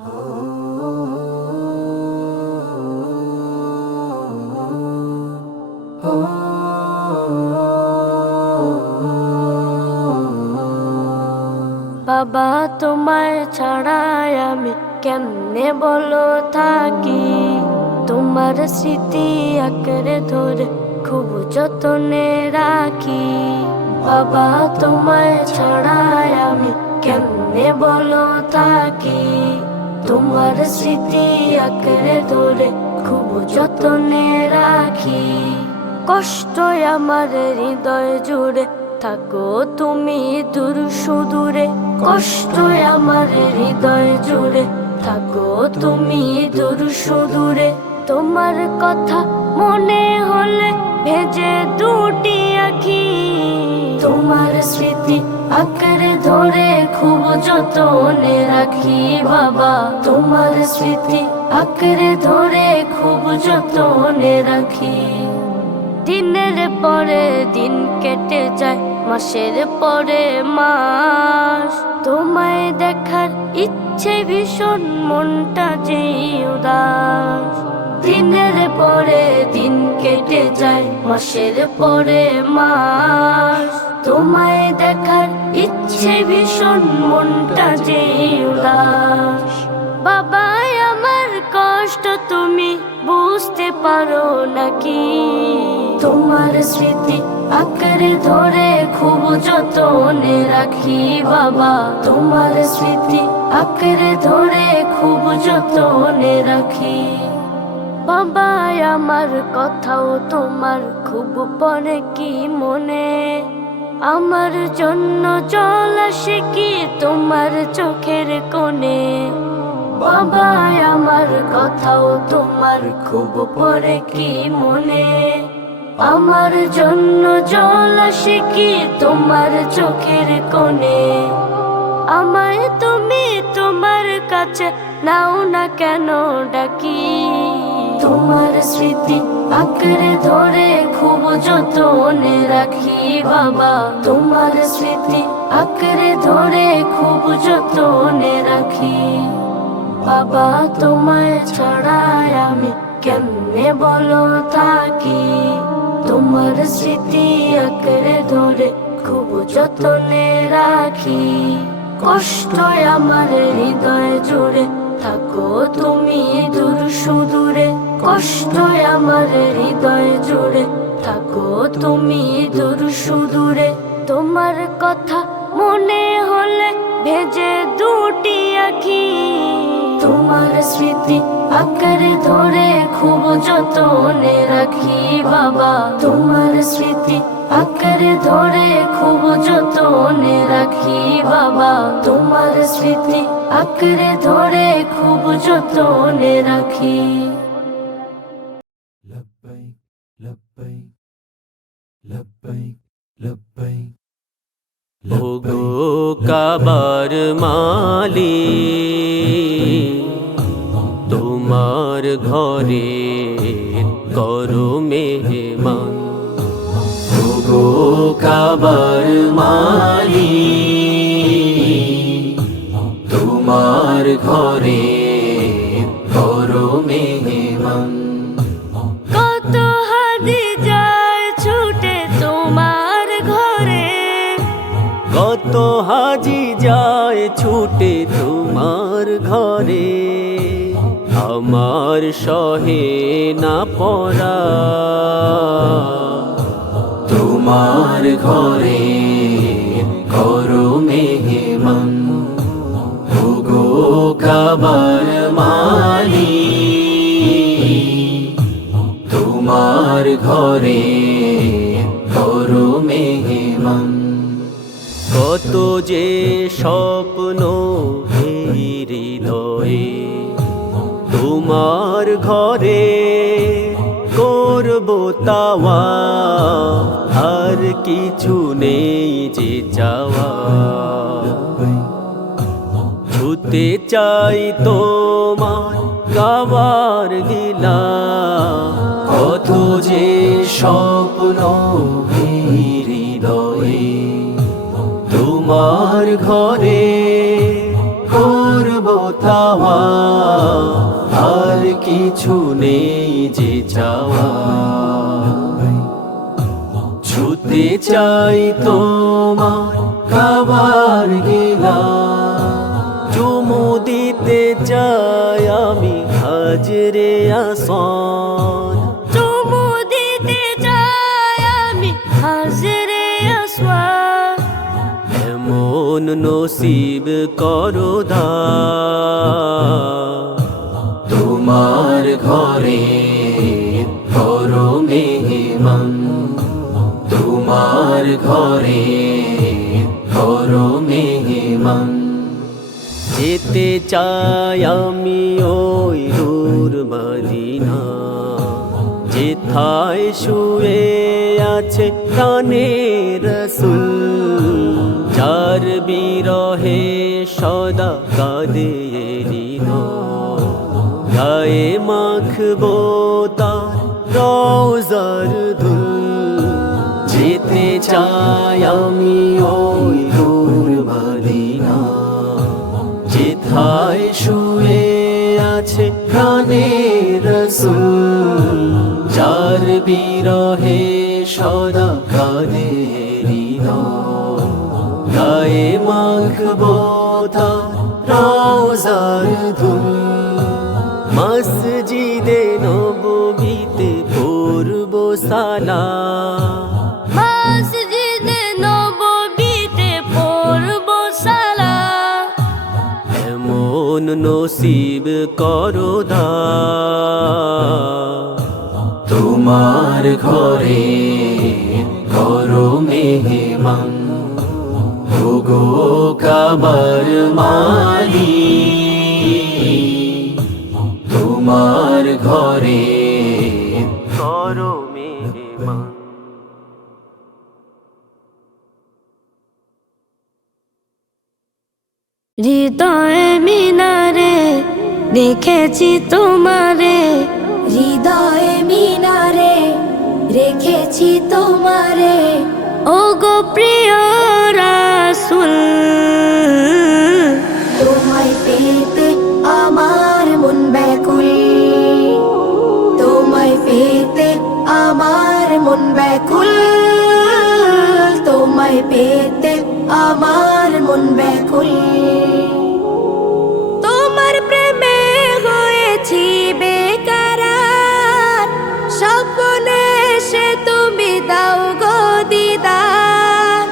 বাবা তোমায় ছাড়াই আমি কেমনে বলো থাকি, তোমার স্মৃতি আঁকড়ে ধরে খুব যতনে রাখি। বাবা তোমায় ছাড়াই আমি কেমনে বলো থাকি, তোমার স্মৃতি আঁকড়ে ধরে খুব যতনে রাখি। কষ্ট আমার হৃদয় জুড়ে থাকো তুমি দূর সুদূরে, কষ্ট আমার হৃদয় জুড়ে থাকো তুমি দূর সুদূরে। তোমার কথা মনে হলে ভেজে দুটি আঁখি, তোমার স্মৃতি আঁকড়ে ধরে খুব যতনে রাখি। বাবা তোমার স্মৃতি আঁকড়ে ধরে খুব যতনে রাখি। দিনের পরে দিন কেটে যায়, মাসের পরে মাস, তোমায় দেখার ইচ্ছে ভীষণ, মনটা যে উদাস। দিনের পরে দিন কেটে যায়, মাসের পরে মাস, তোমায় দেখার ইচ্ছে ভীষণ, মনটা যে উদাস। বাবা আমার কষ্ট তুমি বুঝতে পারো নাকি, তোমার স্মৃতি আঁকড়ে ধরে খুব যতনে রাখি। বাবা তোমার স্মৃতি আঁকড়ে ধরে খুব যতনে রাখি। বাবা আমার কথাও তোমার খুব পড়ে কি মনে, আমার জন্য জল আসে কি তোমার চোখের কোণে। বাবা আমার কথাও তোমার খুব পড়ে কি মনে, আমার জন্য জল আসে কি তোমার চোখের কোণে। আমায় তুমি তোমার কাছে নাও না কেন ডাকি, তোমার স্মৃতি আঁকড়ে ধরে খুব যতনে রাখি। বাবা তোমার স্মৃতি আঁকড়ে ধরে খুব যতনে রাখি। বাবা তোমায় ছাড়াই আমি কেমনে বলো থাকি, তোমার স্মৃতি আঁকড়ে ধরে খুব যতনে রাখি। কষ্ট আমার হৃদয় জুড়ে থাকো তুমি দূর সুদূরে, কষ্ট আমার হৃদয় জুড়ে থাকো তুমি দূর সুদূরে। তোমার কথা মনে হলে ভেজে দুটি আঁখি, তোমার স্মৃতি আঁকড়ে ধরে খুব যতনে রাখি। বাবা তোমার স্মৃতি আঁকড়ে ধরে খুব যতনে রাখি। বাবা তোমার স্মৃতি আঁকড়ে ধরে খুব যতনে রাখি। লব্বাইক লব্বাইক লব্বাইক লব্বাইক। ওগো কাবার মালিক, তোমার ঘরে করো মেহমান। ওগো কাবার মালিক, তোমার ঘরে করো মেহমান। কত হাজি যায় ছুটে তোমার ঘরে, কত হাজি যায় ছুটে তোমার ঘরে, আমার সহে না পড়া তোমার ঘরে করো মেহমান। ওগো কাবার মালিক, তোমার ঘরে করো মেহমান। কত যে স্বপ্ন এই হৃদয়ে, তোমার ঘরে করব তাওয়া, আর কিছু নেই যে চাওয়া। ছুতে চাই তোমার কাবার গিলা, কত যে স্বপ্ন এই হৃদয়ে, তোমার ঘরে করব থাওয়া, আর কিছু নেই যে চাওয়া। ছুতে চাই তোমার খাবার গিলা, চুমু দিতে চাই আমি হাজরে আসন। চুমু দিতে চাই আমি হাজরে আসওয়াদ। এমন নসিব করো তোমার ঘরে করো মেহমান, তোমার ঘরে করো মেহমান। যেতে চাই আমি ওই দূর মদিনা, যেথায় শুয়ে আছে প্রাণের রাসূল, যার বিরহে সদা কাঁদে হৃদয়। গায়ে মাখবো তার রওজার ধুল, যেতে চাই আমি ওই দূর মদিনা, যেথায় শুয়ে আছে প্রাণের রাসূল, যার বিরহে সদা কাঁদে হৃদয়। গায়ে মাখবো তার রওজার ধুল, মসজিদে নববীতে পড়ব সালাম, মসজিদে নববীতে পড়ব সালাম। এমন নসিব করো তোমার ঘরে করো মেহমান। ওগো কাবার মালিক, তোমার ঘরে করো মেহমান। হৃদয়ে মিনারে দেখেছি তোমারে, হৃদয়ে মিনারে রেখেছি তোমারে। ও গো প্রিয় রাসূল, তোমায় পেতে আমার মন ব্যাকুল, তোমায় পেতে আমার মন ব্যাকুল, তোমায় পেতে আমার মন ব্যাকুল। তোমার প্রেমে হয়েছি বেকরার, স্বপ্নে সে তুমি দাও গো দিদার।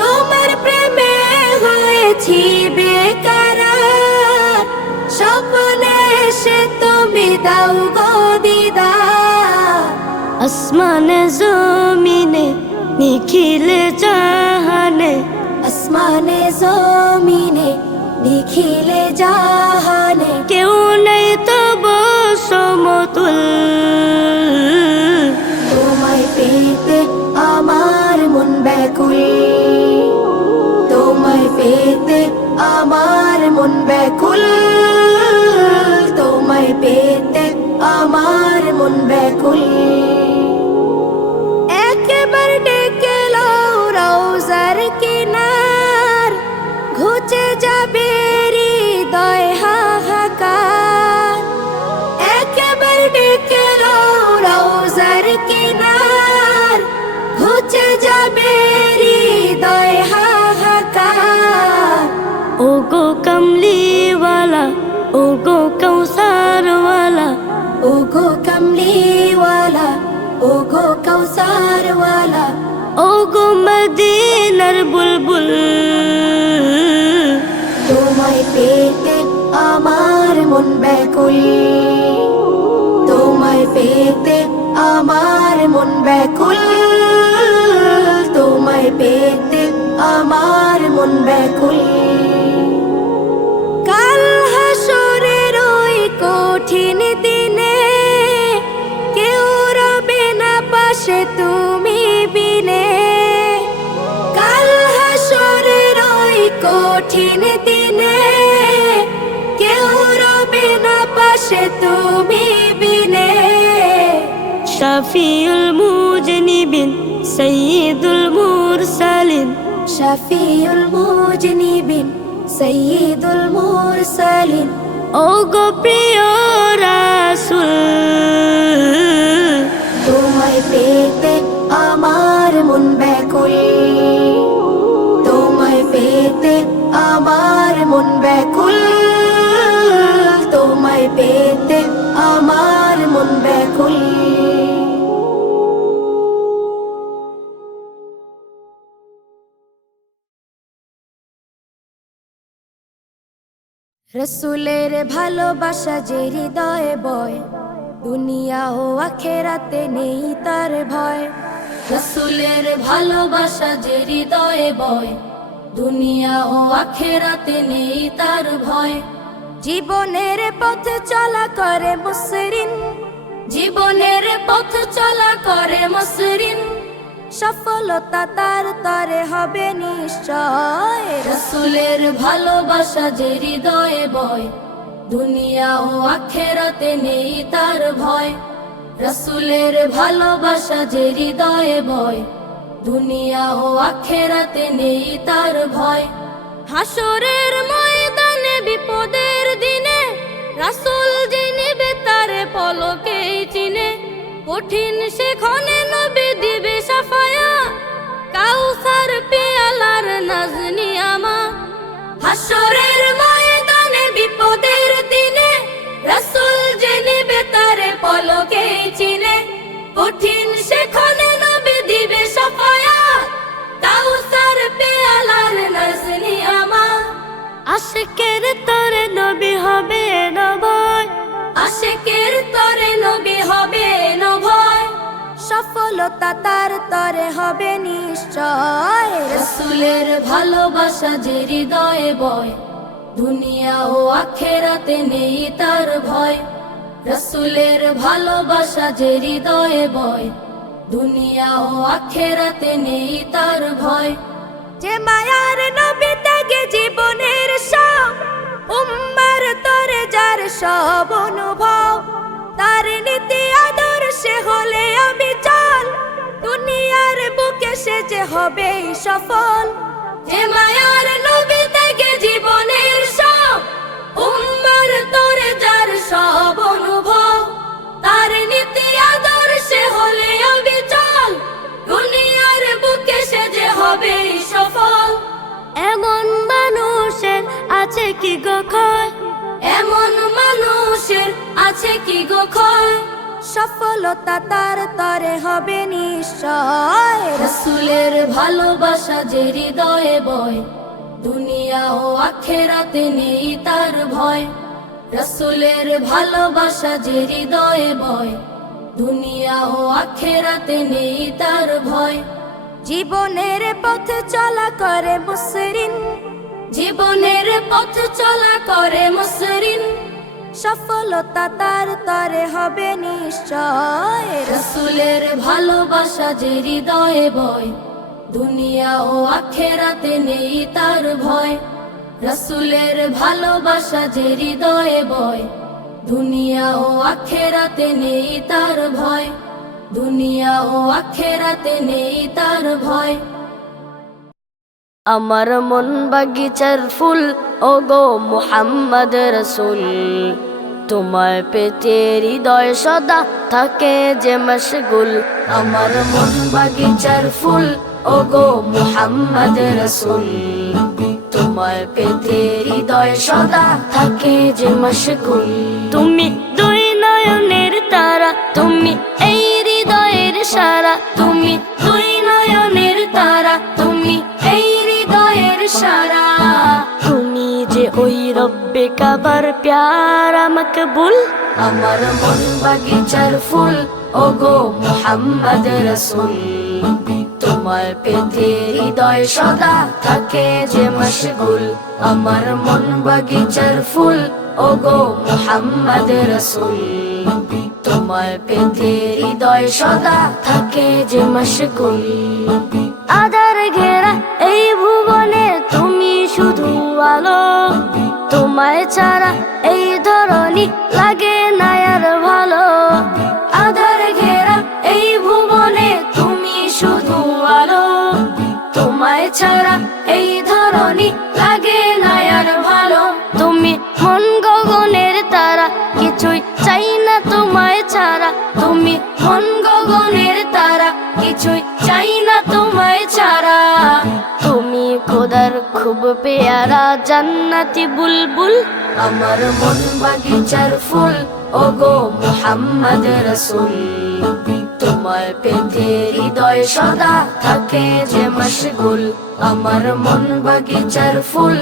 তোমার প্রেমে হয়েছি বেকরার, স্বপ্নে সে তুমি দাও গো দিদার। আসমানে জমিনে নিখিলে জাহানে, আসমানে জমিনে নিখিলে জাহানে, কেউ নেই তব সমতুল। তোমায় পেতে আমার মন ব্যাকুল, তোমায় পেতে আমার মন ব্যাকুল, তোমায় পেতে আমার মন ব্যাকুল। একবার ডেকে লও রওজার কিনার, ঘুচে যাবে হৃদয় হাহাকার। একবার ডেকে লও রওজার কিনার, ঘুচে যাবে হৃদয় হাহাকার। ও গো কমলিওয়ালা, ও গো কৌসারওয়ালা, ও গো কমলিওয়ালা, ও গো কৌসারওয়ালা, ও গো মদিনার বুলবুল। তোমায় পেতে আমার মন ব্যাকুল, তোমায় পেতে আমার মন ব্যাকুল, তোমায় পেতে আমার মন ব্যাকুল। কাল হাসরের ওই কঠিন দিনে কেউ রবে না পাশে তুমি বিনে। কাল হাসরের ওই কঠিন দিনে কেউ রবে না পাশে তুমি বিনে। শফিউল মুজনিবিন সৈয়দুল মুরসালিন, শফিউল মুজনিবিন সৈয়দুল মুরসালিন, ও গো প্রিয় রাসূল তোমায় পেতে আমার মন ব্যাকুল, তোমায় পেতে আমার মন ব্যাকুল, তোমায় পেতে আমার মন ব্যাকুল। রসুলের ভালোবাসা যে হৃদয়ে বয়, দুনিয়া ও আখেরাতে নেই তার ভয়। রসুলের ভালোবাসা যে হৃদয়ে বয়, দুনিয়া ও আখেরাতে নেই তার ভয়। জীবনের পথ চলা করে মসৃণ, জীবনের পথ চলা করে মসৃণ, সফলতা তার তরে হবে নিশ্চয়। রসুলের ভালোবাসা যে হৃদয়ে বয়, দুনিয়া ও আখেরাতে নেই তার ভয়। রসুলের ভালোবাসা যে হৃদয়ে বয়, দুনিয়া ও আখেরাতে নেই তার ভয়। হাসরের ময়দানে বিপদের দিনে রাসূল যে নিবে তারে পলকেই চিনে। কঠিন সেখানে নবী দিবে সাফায়া, কাউসার পেয়ালার নাজনি আমা। হাসরের ময়দানে বিপদের দিনে রাসূল যে নিবে তারে পলকেই চিনে। কঠিন সেখানে নবী দিবে সাফায়া, কাউসার পেয়ালার নাজনি আমা। আশিকের তরে নবী হবে না ভয়, আশিকের তরে নবী হবে না ভয়, সফলতা তার তরে হবে নিশ্চয়। রসুলের ভালোবাসা যে হৃদয়ে বয়, দুনিয়া ও আখেরাতে নেই তার ভয়। রসুলের ভালোবাসা যে হৃদয়ে বয়, দুনিয়া ও আখেরাতে নেই তার ভয়। যে মায়ার নবী ত্যাগে জীবনের সব, উম্মার তরে যার সব অনুভব, তার নীতি আদর্শে হলে অবিচল, দুনিয়ার বুকে সে যে হবে সফল। যে মায়ার নবী ত্যাগে জীবনের সব, উম্মার তরে যার সব অনুভব, তার নীতি আদর্শে হলে অবিচল, দুনিয়ার বুকে সে যে হবে সফল। এমন মানুষের আছে কি গো ক্ষয়, এমন মানুষের আছে কি গো ক্ষয়, সফলতা তার তরে হবে নিশ্চয়। রসুলের ভালোবাসা যে হৃদয়ে বয়, দুনিয়া ও আখেরাতে নেই তার ভয়। রসুলের ভালোবাসা যে হৃদয়ে বয়, দুনিয়া ও আখেরাতে নেই তার ভয়। জীবনের পথ চলা করে মসৃণ, জীবনের পথ চলা করে মসৃণ, সফলতা তার তরে হবে নিশ্চয়। রসুলের ভালোবাসা যে হৃদয়ে বয়, দুনিয়া ও আখেরাতে নেই তার ভয়। রসুলের ভালোবাসা যে হৃদয়ে বয়, দুনিয়া ও আখেরাতে নেই তার ভয়। দুনিয়া ও আখেরাতে নেই তার ভয়। আমার মন বাগিচার ফুল ও গো মুহাম্মদ রসুল, তোমায় পেতে হৃদয় সদা থাকে যে মশগুল। আমার মন বাগিচার ফুল ও গো মুহাম্মদ রসুল, তোমায় পেতে হৃদয় সদা থাকে যে মশগুল। তুমি দুই নয়নের তারা, তুমি এই হৃদয়ের সারা, তুমি দুই নয়নের তারা, তুমি এই হৃদয়ের সারা। তুমি যে ওই রব্বে কাবার প্যারা মকবুল। আমার মন বাগিচার ফুল ও গো মুহাম্মদ রসুল, তোমায় পেতে হৃদয় সদা থাকে যে মশগুল। আমার মন বাগিচার ফুল ও গো মুহাম্মদ রসুল, তোমায় পেতে হৃদয় সদা থাকে যে মশগুল। আধার ঘেরা এই ভুবনে তুমি শুধু আলো, তোমায় ছাড়া এই ধরনী লাগে না আর ভালো। আধার ঘেরা এই ভুবনে তুমি শুধু আলো, তোমায় ছাড়া এই ধরনী লাগে না আর ভালো। তুমি মন গগনের জান্নাতি বুলবুল, আমার মন বাগিচার ফুল ওগো মুহাম্মদ রাসূল। তোমায় পেতে হৃদয় সদা থাকে যে মশগুল, আমার মন বাগিচার ফুল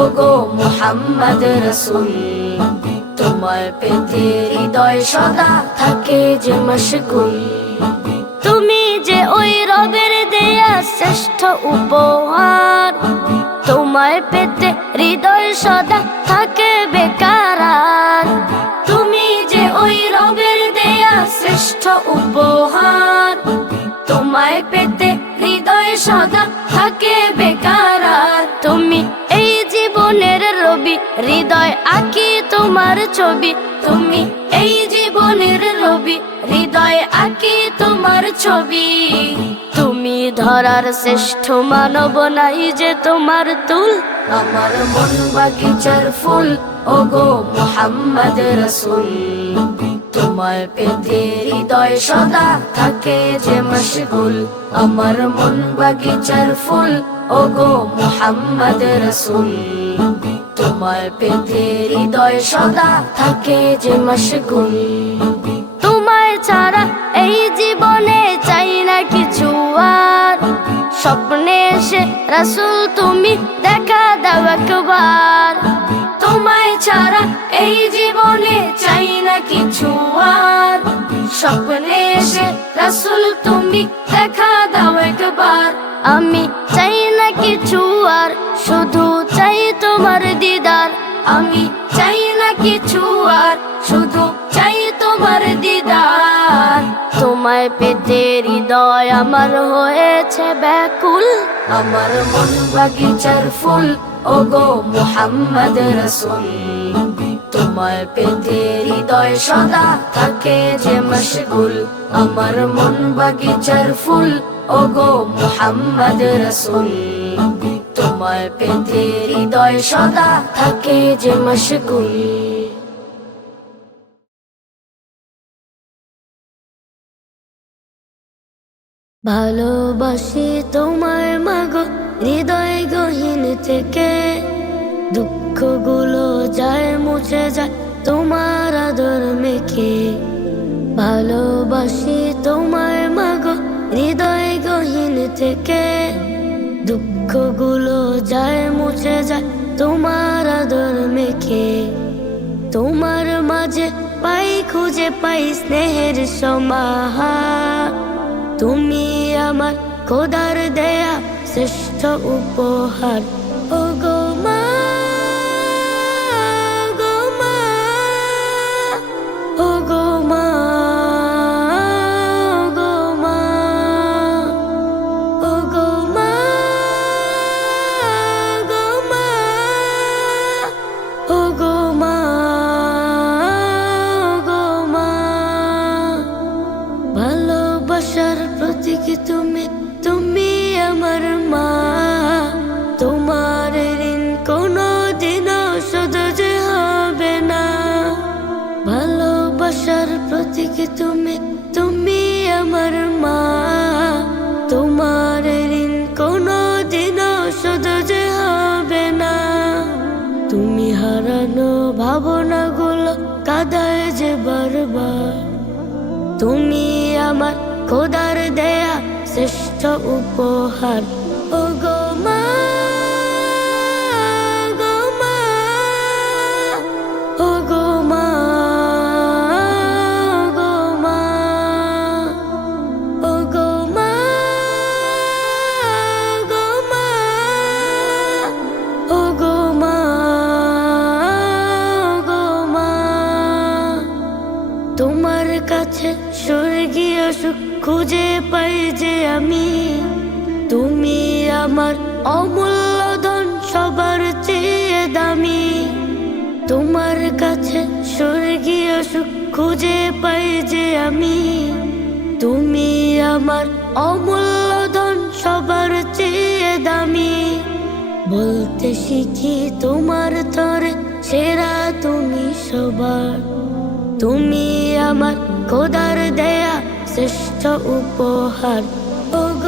ওগো মুহাম্মদ রাসূল। তোমায় পেতে হৃদয় সদা থাকে যে মশগুল। তুমি যে ওই রবের দেয়া শ্রেষ্ঠ উপহার, তোমায় পেতে হৃদয় সদা থাকে বেকার। তুমি যে ওই রবের দেয়া শ্রেষ্ঠ উপহার, তোমায় পেতে হৃদয় সদা থাকে বেকার। তুমি এই জীবনের রবি, হৃদয় আঁকি তোমার ছবি। তুমি এই জীবনের রবি, হৃদয় আঁকি তোমার ছবি। তুমি ধরার শ্রেষ্ঠ মানব, নাই যে তোমার তুল, আমার মন বাগিচার ফুল ওগো মুহাম্মদ রাসূল। তোমায় পেতে হৃদয় সদা থাকে যে মশগুল, আমার মন বাগিচার ফুল ওগো মুহাম্মদ রাসূল। তোমায় পেতে হৃদয় সদা থাকে যে মশগুল। তোমায় ছাড়া এই জীবনে চাই না কিছু আর, স্বপ্নে এসে রাসূল তুমি দেখা দাও একবার। তোমায় ছাড়া এই জীবনে চাই না কিছু আর, স্বপ্নে এসে রাসূল তুমি দেখা দাও একবার। আমি চাই না কিছু আর, শুধু চাই তোমার দিদার। আমি চাই না কিছু আর, শুধু চাই তোমার দিদার। তোমায় পেতে হৃদয় আমার হয়েছে ব্যাকুল, আমার মন বাগিচার ফুল ওগো মুহাম্মদ রাসূল। তোমায় পেতে হৃদয় সদা থাকে যে মশগুল, আমার মন বাগিচার ফুল ওগো মুহাম্মদ রাসূল। তোমায় পেতে হৃদয় সদা থাকে যে মশগুল। ভালোবাসি তোমায় মাগো হৃদয় গহীন থেকে, দুঃখগুলো যায় মুছে যায় তোমার আদর মেখে। ভালোবাসি তোমায় মাগো হৃদয় গহীন থেকে, দুঃখগুলো যায় মুছে যায় তোমার আদর মেখে। তোমার মাঝে পাই খুঁজে পাই স্নেহের সমাহার, তুমি আমার খোদার দেয়া শ্রেষ্ঠ উপহার। ও গো মা, গো মা, ও গো মা, গো মা, ও গো মা, গো মা, ও গো মা, গো মা। ভালোবাসার প্রতীক তুমি, তুমি আমার মা। তোমার ঋণ কোনো দিনও শোধ যে হবে না। ভালোবাসার প্রতীক তুমি, তুমি আমার মা। তোমার ঋণ কোনো দিনও শোধ যে হবে না। তুমি হারানো ভাবনাগুলো কাঁদায় যে বারবার, তুমি আমার খোদার দেয়া শ্রেষ্ঠ উপহার। ও গো মা, গো মা, ও গো মা, গো মা, ও গো মা, গো মা, ও গো মা, গো মা। তোমার কাছে স্বর্গীয় সুখ খুঁজে পাই যে আমি, তুমি আমার অমূল্য ধন সবার চেয়ে দামি। তোমার কাছে স্বর্গীয় সুখ খুঁজে পাই যে আমি, তুমি আমার অমূল্য ধন সবার চেয়ে দামি। বলতে শিখি তোমার তরে সেরা তুমি সবার, তুমি আমার খোদার দেয়া শ্রেষ্ঠ উপহার। ও গো